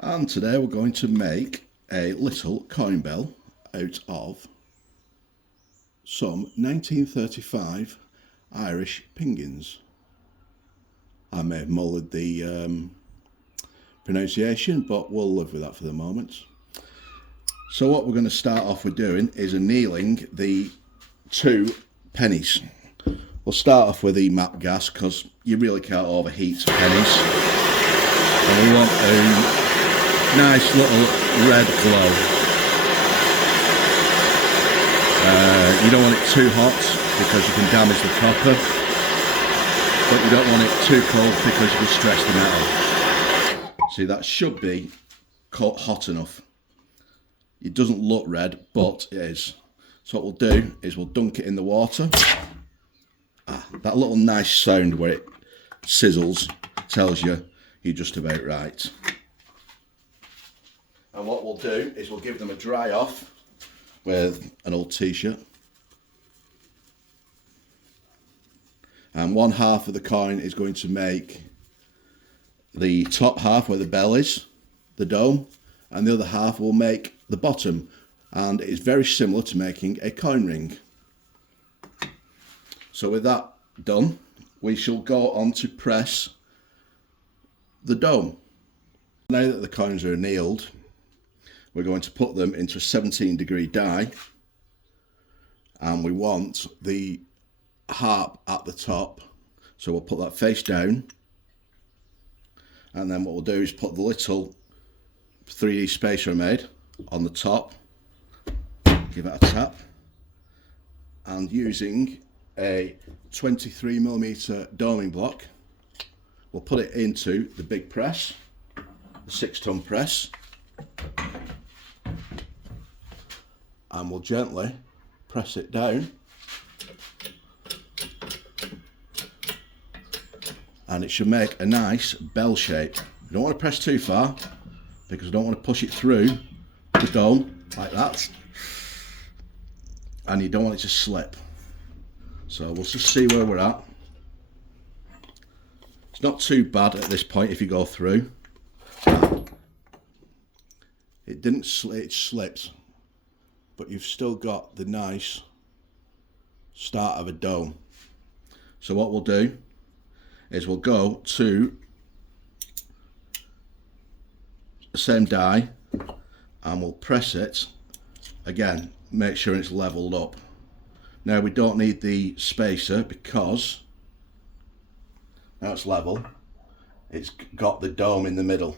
And today we're going to make a little coin bell out of some 1935 Irish penguins. I may have mullered the pronunciation, but we'll live with that for the moment. So what we're going to start off with doing is annealing the 2 pennies. We'll start off with the map gas because you really can't overheat pennies. And we want a nice little red glow. You don't want it too hot because you can damage the copper, but you don't want it too cold because you can stretch the metal. See, that should be hot enough. It doesn't look red, but it is. So what we'll do is we'll dunk it in the water. That little nice sound where it sizzles tells you you're just about right. And what we'll do is we'll give them a dry off with an old t-shirt. And one half of the coin is going to make the top half where the bell is, the dome, and the other half will make the bottom. And it's very similar to making a coin ring. So with that done, we shall go on to press the dome. Now that the coins are annealed, we're going to put them into a 17-degree die, and we want the harp at the top, so we'll put that face down, and then what we'll do is put the little 3D spacer I made on the top, give it a tap, and using a 23mm doming block, we'll put it into the big press, the 6-ton press, and we'll gently press it down, and it should make a nice bell shape. You don't want to press too far because you don't want to push it through the dome like that, and you don't want it to slip. So we'll just see where we're at. It's not too bad at this point if you go through. It didn't slip, it slipped, but you've still got the nice start of a dome. So what we'll do is we'll go to the same die and we'll press it again, make sure it's leveled up. Now we don't need the spacer because now it's level, it's got the dome in the middle.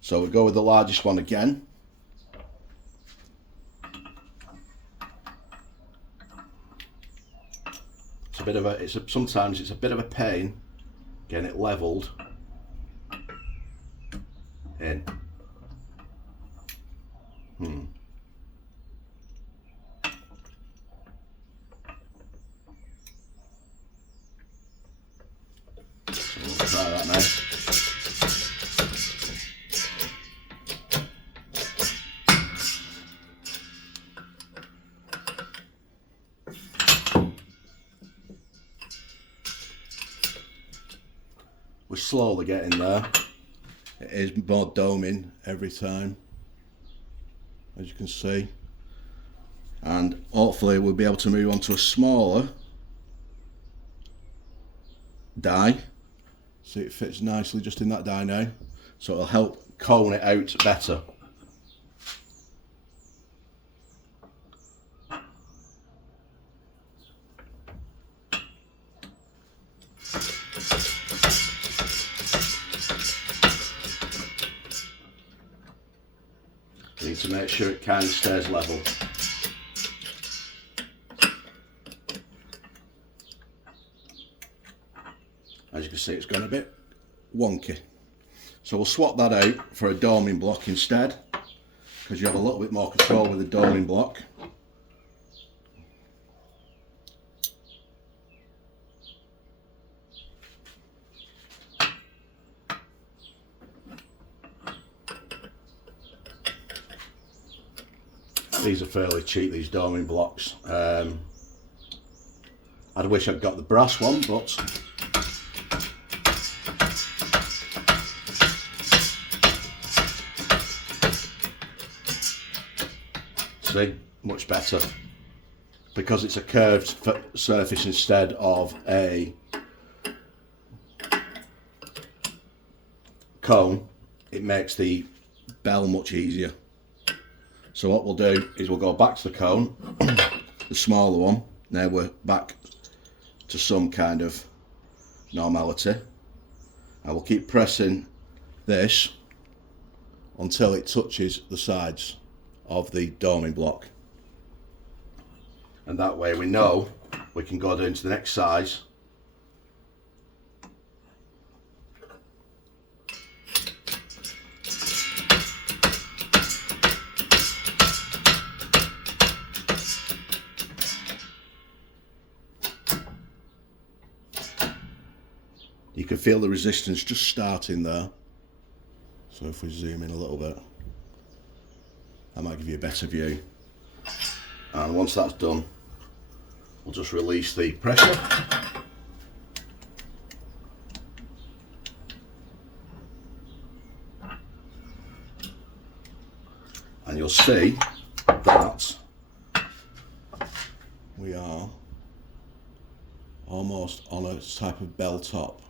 So we'll go with the largest one again. It's a bit of a, sometimes it's a bit of a pain getting it leveled in. So we'll try that now. We're slowly getting there. It is more doming every time, as you can see, and hopefully we'll be able to move on to a smaller die. See, it fits nicely just in that die now, so it'll help cone it out better. You need to make sure it kind of stays level. As you can see, it's gone a bit wonky. So we'll swap that out for a doming block instead, because you have a little bit more control with the doming block. These are fairly cheap, these doming blocks. I'd wish I'd got the brass one, but See, much better. Because it's a curved surface instead of a cone, it makes the bell much easier. So what we'll do is we'll go back to the cone, the smaller one. Now we're back to some kind of normality, and we'll keep pressing this until it touches the sides of the doming block, and that way we know we can go down to the next size. You can feel the resistance just starting there. So if we zoom in a little bit, that might give you a better view. And once that's done, we'll just release the pressure. And you'll see that we are almost on a type of bell top.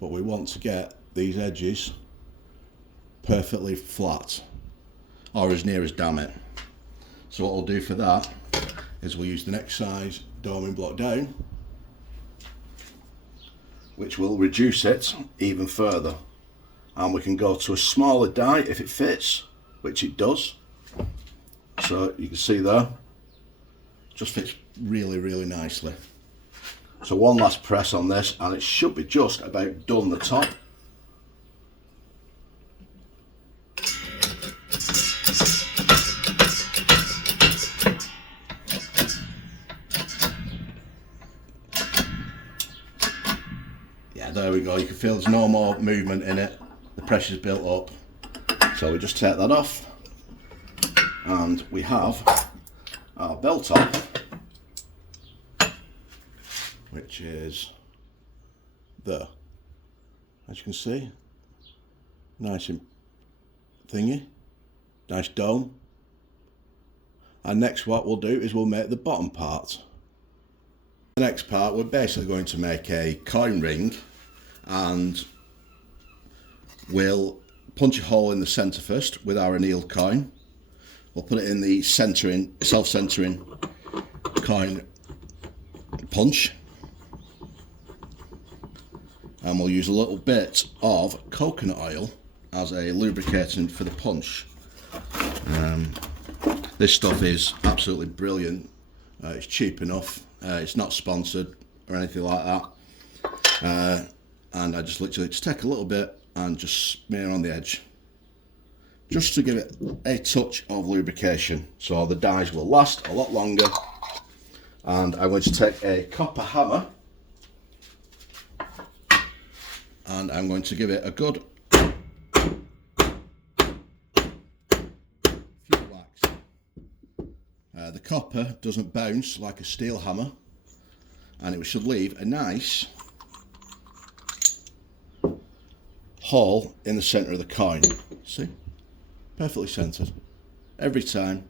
But we want to get these edges perfectly flat, or as near as damn it. So what we'll do for that is we'll use the next size doming block down, which will reduce it even further, and we can go to a smaller die if it fits, which it does. So you can see there, just fits really, really nicely. So one last press on this and it should be just about done the top. Yeah, there we go. You can feel there's no more movement in it. The pressure's built up. So we just take that off and we have our bell top, which is there. As you can see, nice and thingy, nice dome. And next what we'll do is we'll make the bottom part. The next part, we're basically going to make a coin ring, and we'll punch a hole in the centre first with our annealed coin. We'll put it in the centering, self-centering coin punch. And we'll use a little bit of coconut oil as a lubricant for the punch. This stuff is absolutely brilliant. It's cheap enough. It's not sponsored or anything like that. And I just literally just take a little bit and just smear on the edge, just to give it a touch of lubrication, so the dies will last a lot longer. And I'm going to take a copper hammer, and I'm going to give it a good few whacks. The copper doesn't bounce like a steel hammer, and it should leave a nice hole in the centre of the coin. See? Perfectly centred. Every time.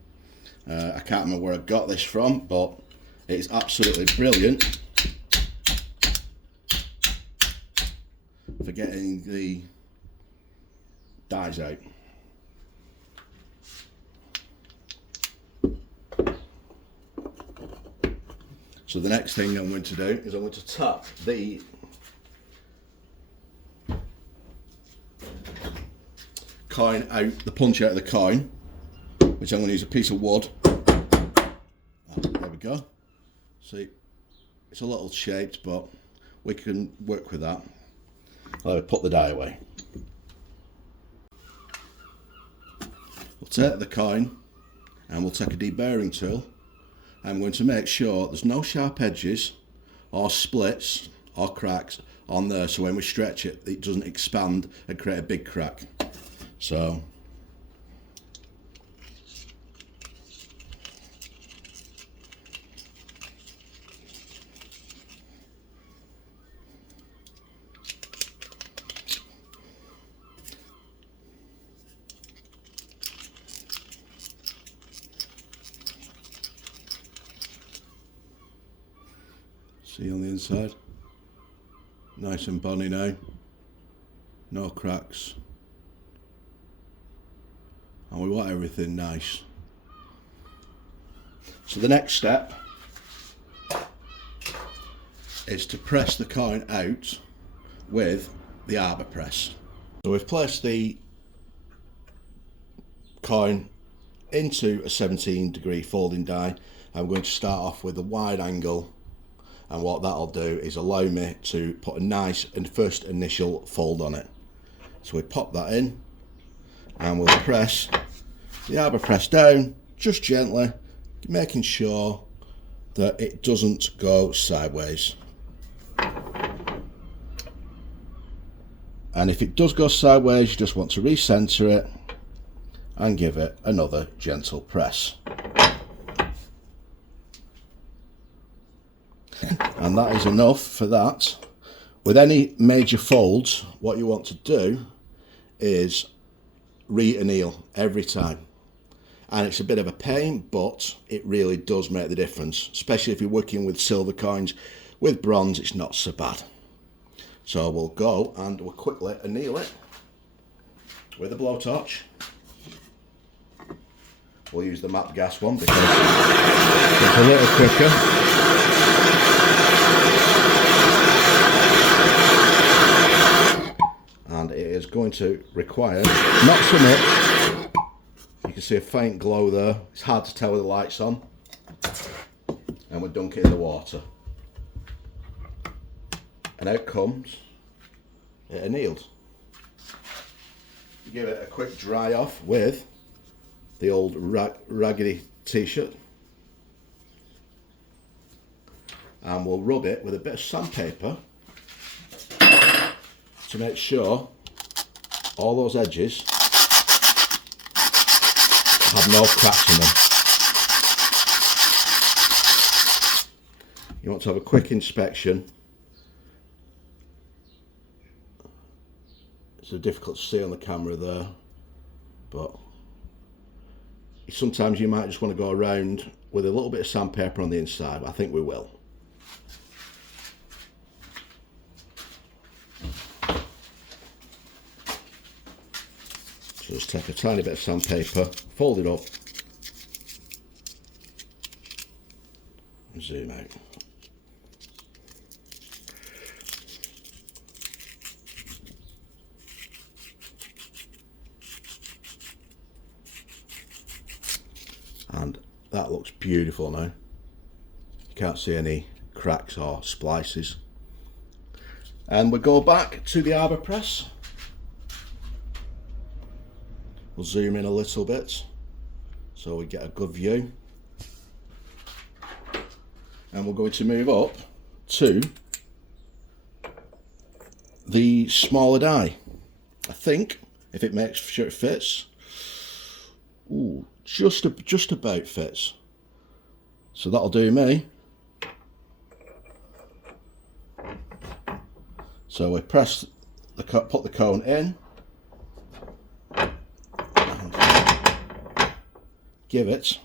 I can't remember where I got this from, but it is absolutely brilliant for getting the dies out. So the next thing I'm going to do is I'm going to tap the coin out, the punch out of the coin, which I'm going to use a piece of wood. Oh, there we go. See, it's a little shaped, but we can work with that. I'll put the die away. We'll take the coin and we'll take a deburring tool. I'm going to make sure there's no sharp edges or splits or cracks on there, so when we stretch it, it doesn't expand and create a big crack. So See on the inside, nice and bonny now, no cracks, and we want everything nice. So the next step is to press the coin out with the arbor press. So we've placed the coin into a 17-degree folding die. I'm going to start off with a wide angle, and what that'll do is allow me to put a nice and first initial fold on it. So we pop that in and we'll press the arbor press down just gently, making sure that it doesn't go sideways. And if it does go sideways, you just want to recenter it and give it another gentle press. And that is enough for that. With any major folds, what you want to do is re-anneal every time. And it's a bit of a pain, but it really does make the difference, especially if you're working with silver coins. With bronze, it's not so bad. So we'll go and we'll quickly anneal it with a blowtorch. We'll use the matte gas one because it's a little quicker. And it is going to require not so much. You can see a faint glow there. It's hard to tell with the lights on. And we'll dunk it in the water. And out comes it annealed. Give it a quick dry off with the old raggedy t-shirt. And we'll rub it with a bit of sandpaper to make sure all those edges have no cracks in them. You want to have a quick inspection. It's difficult to see on the camera there, but sometimes you might just want to go around with a little bit of sandpaper on the inside, but I think we will. So just take a tiny bit of sandpaper, fold it up, and zoom out. And that looks beautiful now. You can't see any cracks or splices. And we go back to the arbor press. We'll zoom in a little bit so we get a good view. And we're going to move up to the smaller die. I think, if it makes sure it fits, ooh, just about fits. So that'll do me. So we press the put the cone in and give it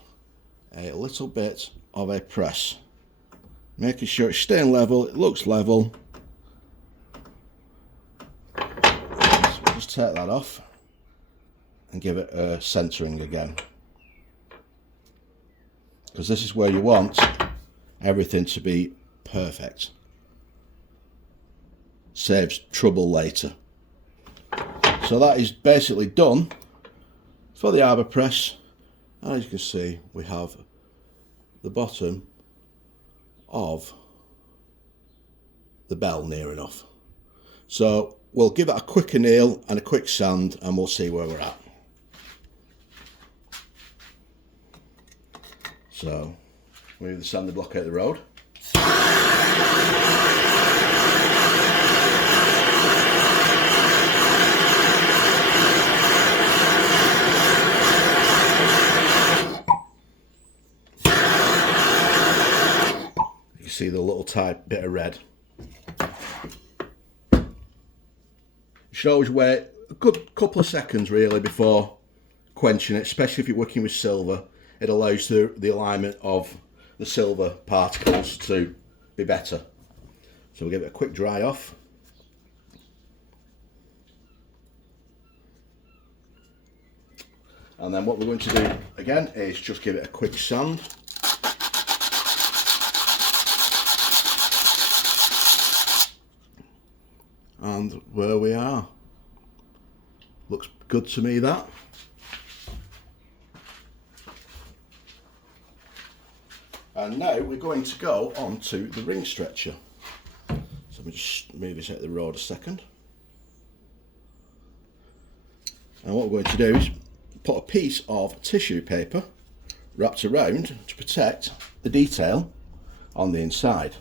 a little bit of a press, making sure it's staying level, it looks level. So just take that off and give it a centering again, because this is where you want everything to be perfect. Saves trouble later. So that is basically done for the arbor press, and as you can see we have the bottom of the bell near enough. So we'll give it a quick anneal and a quick sand and we'll see where we're at. So move the sander block out the road. You can see the little tight bit of red. You should always wait a good couple of seconds really before quenching it, especially if you're working with silver. It allows the alignment of the silver particles to be better. So we'll give it a quick dry off. And then what we're going to do again is just give it a quick sand. And where we are. Looks good to me, that. And now we're going to go on to the ring stretcher. So let me just move this out of the road a second. And what we're going to do is put a piece of tissue paper wrapped around to protect the detail on the inside.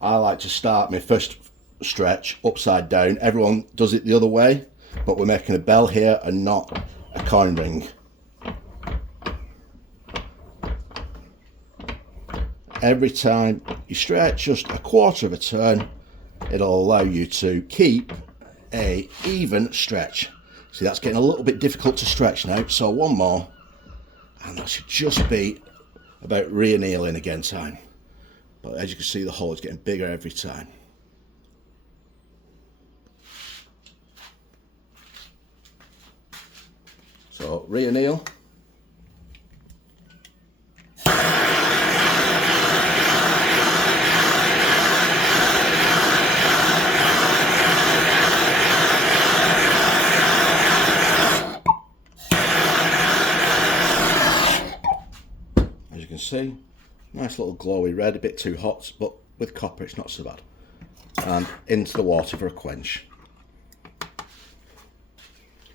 I like to start my first stretch upside down. Everyone does it the other way, but we're making a bell here and not a coin ring. Every time you stretch just a quarter of a turn, it'll allow you to keep a even stretch. See, that's getting a little bit difficult to stretch now, so one more, and that should just be about re-annealing again time. But as you can see, the hole is getting bigger every time. So re-anneal. As you can see, nice little glowy red, a bit too hot, but with copper it's not so bad. And into the water for a quench.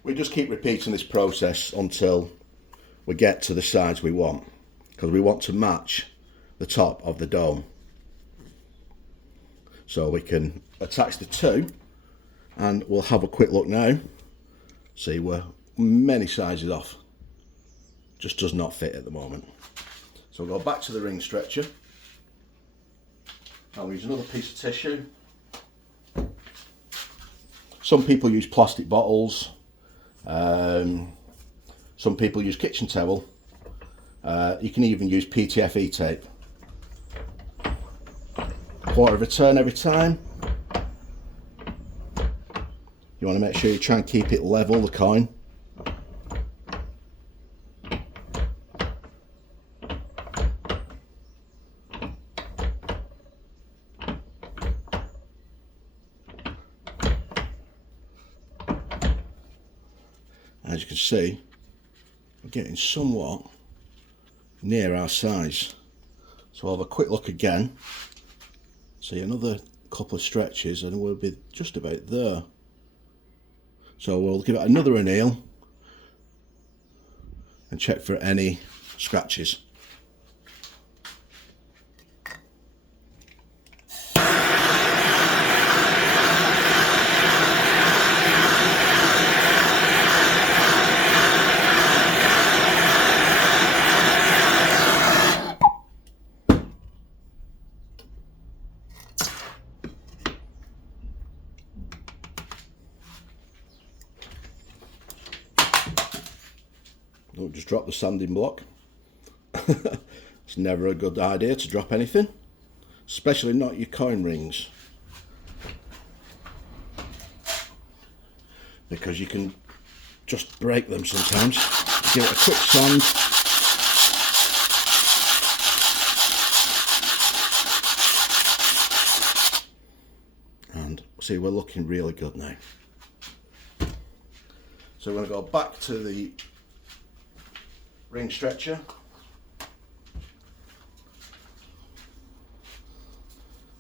We just keep repeating this process until we get to the size we want, because we want to match the top of the dome. So we can attach the two, and we'll have a quick look now. See, we're many sizes off. Just does not fit at the moment. So we'll go back to the ring stretcher. I'll use another piece of tissue. Some people use plastic bottles. Some people use kitchen towel. You can even use PTFE tape. Quarter of a turn every time. You want to make sure you try and keep it level, the coin. As you can see, we're getting somewhat near our size. So I'll have a quick look again. See, another couple of stretches and we'll be just about there. So we'll give it another anneal and check for any scratches. Don't just drop the sanding block. It's never a good idea to drop anything, especially not your coin rings, because you can just break them sometimes. Give it a quick sand. And see, we're looking really good now. So we're going to go back to the ring stretcher.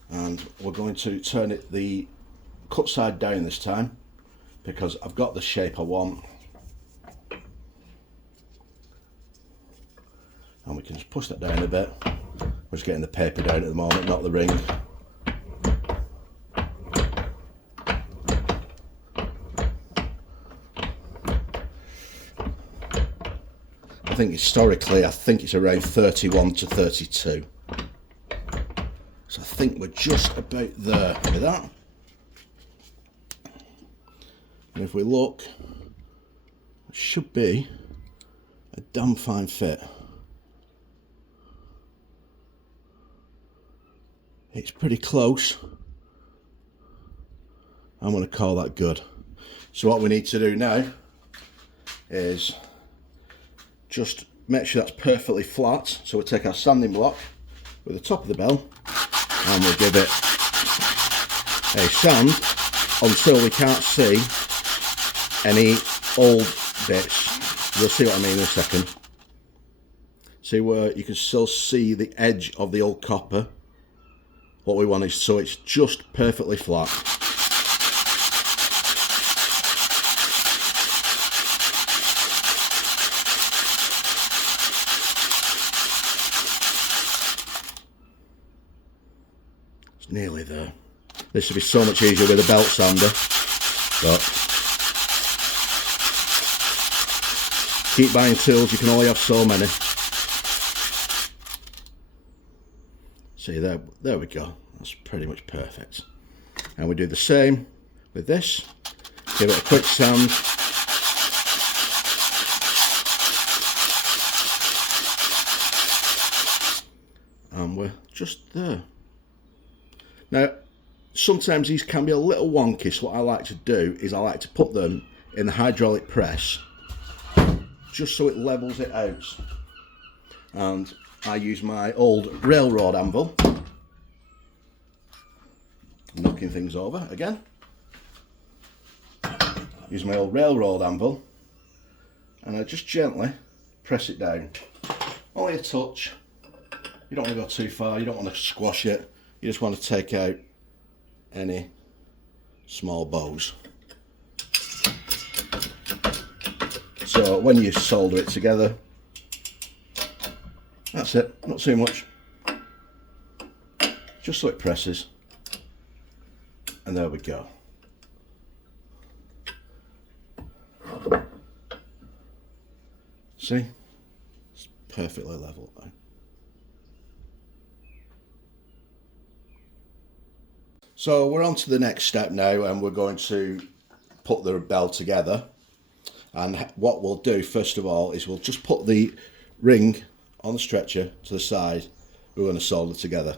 And we're going to turn it the cut side down this time, because I've got the shape I want. And we can just push that down a bit. We're just getting the paper down at the moment, not the ring. I think historically, it's around 31 to 32. So I think we're just about there with that. And if we look, it should be a damn fine fit. It's pretty close. I'm going to call that good. So what we need to do now is just make sure that's perfectly flat. So we'll take our sanding block with the top of the bell and we'll give it a sand until we can't see any old bits. You'll see what I mean in a second. See where you can still see the edge of the old copper. What we want is so it's just perfectly flat. It's nearly there. This would be so much easier with a belt sander, but keep buying tools, you can only have so many. See, there we go. That's pretty much perfect. And we do the same with this. Give it a quick sand. And we're just there. Now, sometimes these can be a little wonky, so what I like to do is I like to put them in the hydraulic press just so it levels it out. And I use my old railroad anvil, knocking things over again. Use my old railroad anvil and I just gently press it down. Only a touch. You don't want to go too far, you don't want to squash it. You just want to take out any small bows. So when you solder it together, that's it, not too much. Just so it presses. And there we go. See? It's perfectly level now. So we're on to the next step now, and we're going to put the bell together. And what we'll do first of all is we'll just put the ring on the stretcher to the side. We're going to solder together.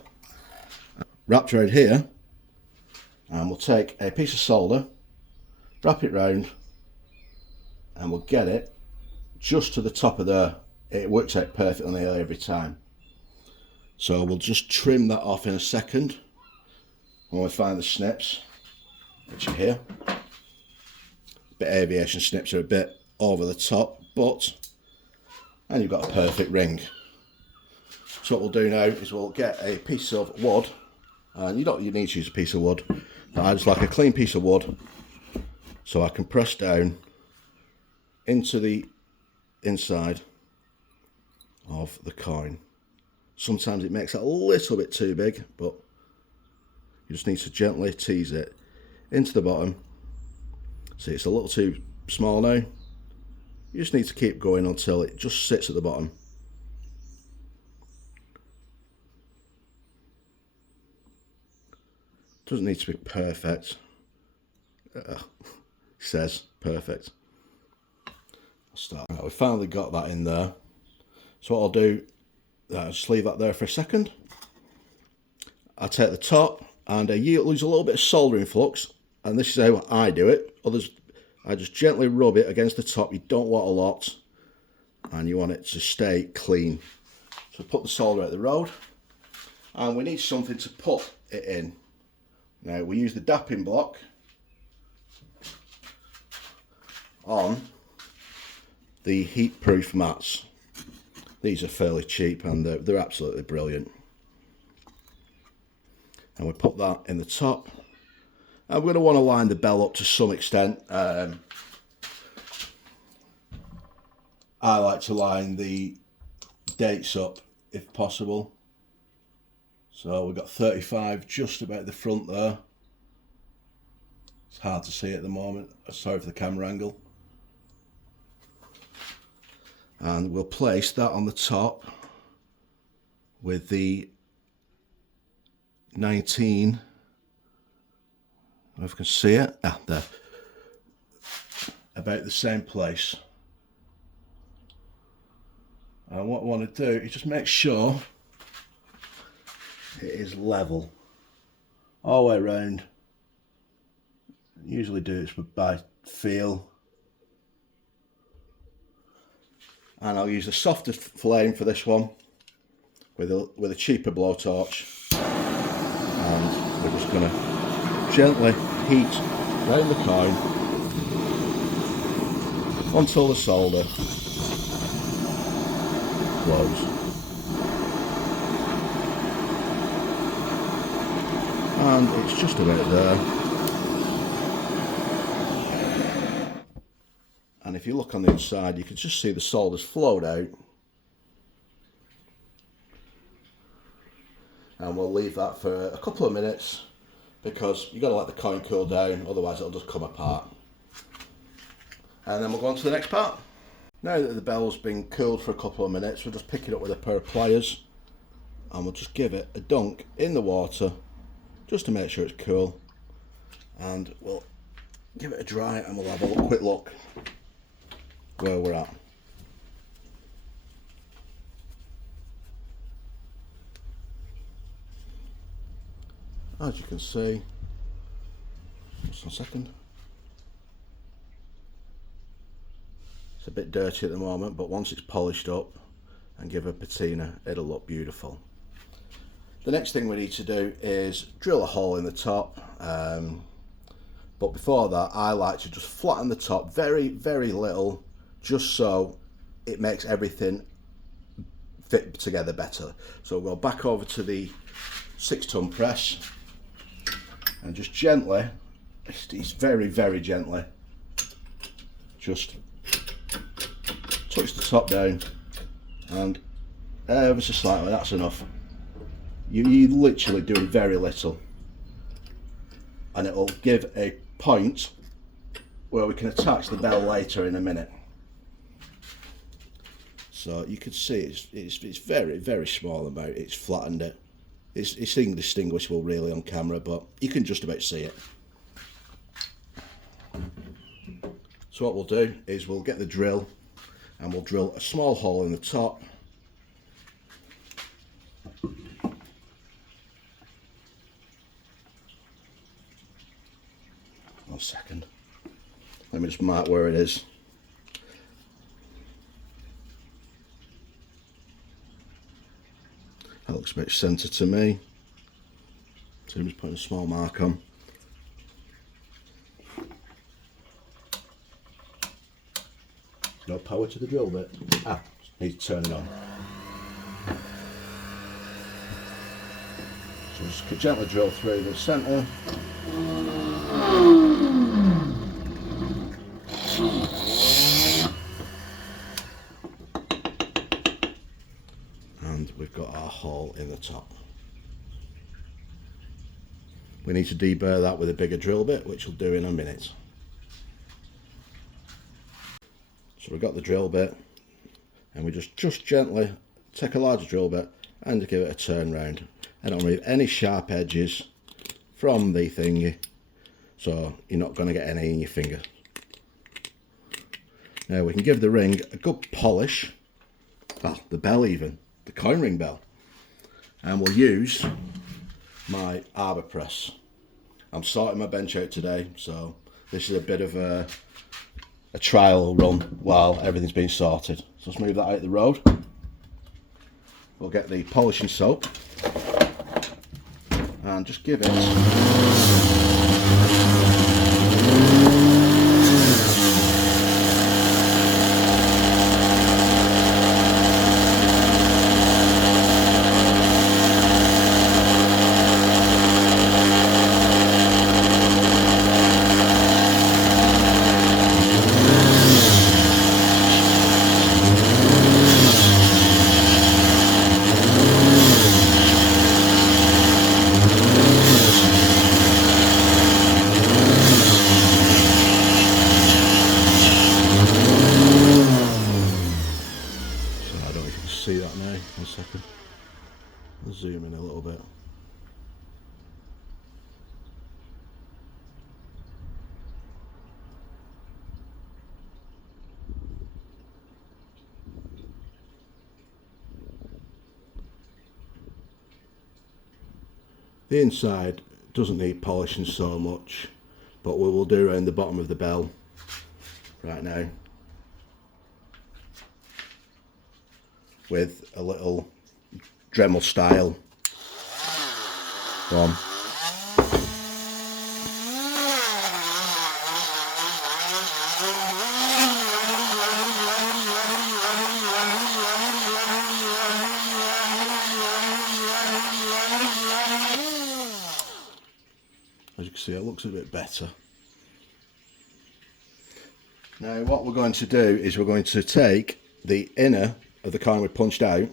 Wrapped around here, and we'll take a piece of solder, wrap it round, and we'll get it just to the top of there. It works out perfectly every time. So we'll just trim that off in a second when we find the snips, which are here. Bit aviation snips are a bit over the top, and you've got a perfect ring. So what we'll do now is we'll get a piece of wood, and you need to use a piece of wood, but I just like a clean piece of wood so I can press down into the inside of the coin. Sometimes it makes it a little bit too big, but you just need to gently tease it into the bottom. See, it's a little too small now. You just need to keep going until it just sits at the bottom. Doesn't need to be perfect. It says perfect. I'll start. Right, we finally got that in there. So what I'll do, just leave that there for a second. I'll take the top, and you lose a little bit of soldering flux, and this is how I do it. Others, I just gently rub it against the top. You don't want a lot, and you want it to stay clean. So put the solder out the road, and we need something to put it in. Now we use the dapping block on the heat-proof mats. These are fairly cheap, and they're absolutely brilliant. And we put that in the top. And we're going to want to line the bell up to some extent. I like to line the dates up if possible. So we've got 35 just about the front there. It's hard to see at the moment. Sorry for the camera angle. And we'll place that on the top with the 19. If you can see it, there, about the same place. And what I want to do is just make sure it is level. all the way around. Usually do this by feel. And I'll use the softest flame for this one with a cheaper blowtorch. And we're just going to gently heat round the coin until the solder glows. And it's just about there. And if you look on the inside, you can just see the solder's flowed out. And we'll leave that for a couple of minutes because you've got to let the coin cool down, otherwise it'll just come apart. And then we'll go on to the next part. Now that the bell's been cooled for a couple of minutes, we'll just pick it up with a pair of pliers and we'll just give it a dunk in the water just to make sure it's cool. And we'll give it a dry and we'll have a quick look where we're at. As you can see, just a second. It's a bit dirty at the moment, but once it's polished up and give a patina, it'll look beautiful. The next thing we need to do is drill a hole in the top. But before that, I like to just flatten the top very, very little, just so it makes everything fit together better. So we'll go back over to the 6-ton press and just gently, it's very, very gently, just touch the top down and ever so slightly, that's enough. You're literally doing very little, and it'll give a point where we can attach the bell later in a minute. So you can see it's very, very small amount. It's flattened it. It's indistinguishable really on camera, but you can just about see it. So what we'll do is we'll get the drill and we'll drill a small hole in the top. One second. Let me just mark where it is. That looks about centre to me. So I'm just putting a small mark on. No power to the drill bit. Needs turning on. So just gently drill through the centre. And we've got our hole in the top. We need to deburr that with a bigger drill bit, which we'll do in a minute. So we've got the drill bit, and we just gently take a larger drill bit and give it a turn round. I don't remove any sharp edges from the thingy, so you're not going to get any in your finger. Now we can give the ring a good polish, the bell even, the coin ring bell, and we'll use my arbor press. I'm sorting my bench out today, so this is a bit of a trial run while everything's being sorted. So let's move that out of the road. We'll get the polishing soap and just give it see that now. 1 second. I'll zoom in a little bit. The inside doesn't need polishing so much, but we will do around the bottom of the bell right now with a little Dremel style one. As you can see, it looks a bit better. Now what we're going to do is we're going to take the inner of the coin we punched out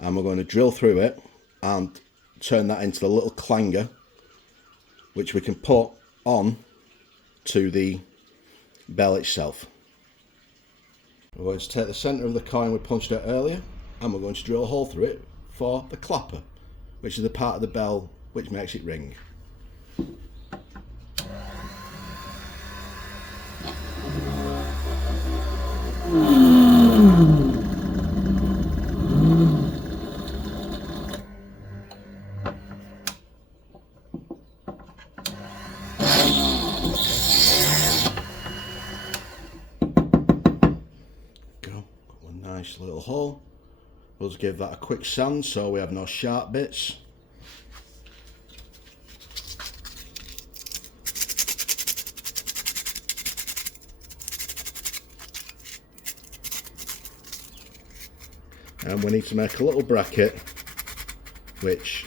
and we're going to drill through it and turn that into a little clanger, which we can put on to the bell itself. We're going to take the centre of the coin we punched out earlier and we're going to drill a hole through it for the clapper, which is the part of the bell which makes it ring. Nice little hole. We'll just give that a quick sand so we have no sharp bits. And we need to make a little bracket, which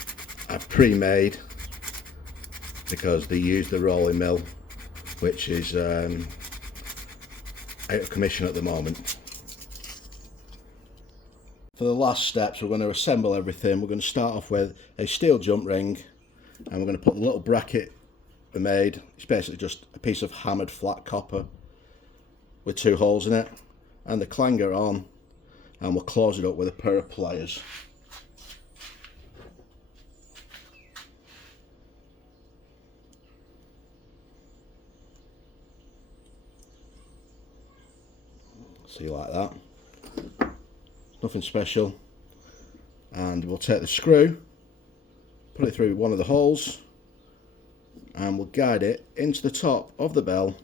I've pre-made because they use the rolling mill, which is out of commission at the moment. For the last steps, we're going to assemble everything. We're going to start off with a steel jump ring, and we're going to put the little bracket we made. It's basically just a piece of hammered flat copper with 2 holes in it, and the clanger on, and we'll close it up with a pair of pliers. See, like that. Nothing special. And we'll take the screw, put it through one of the holes, and we'll guide it into the top of the bell.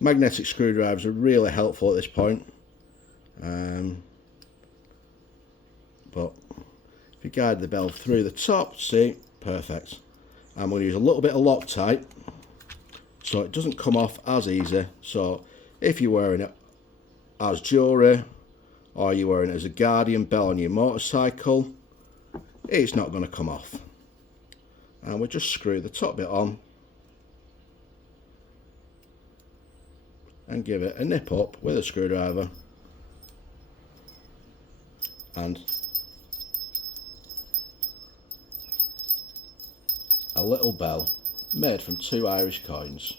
Magnetic screwdrivers are really helpful at this point, but if you guide the bell through the top, see, perfect. I'm going to use a little bit of Loctite so it doesn't come off as easy. So if you're wearing it as jewellery, or you're wearing it as a guardian bell on your motorcycle, it's not going to come off. And we'll just screw the top bit on and give it a nip up with a screwdriver, and a little bell made from 2 Irish coins.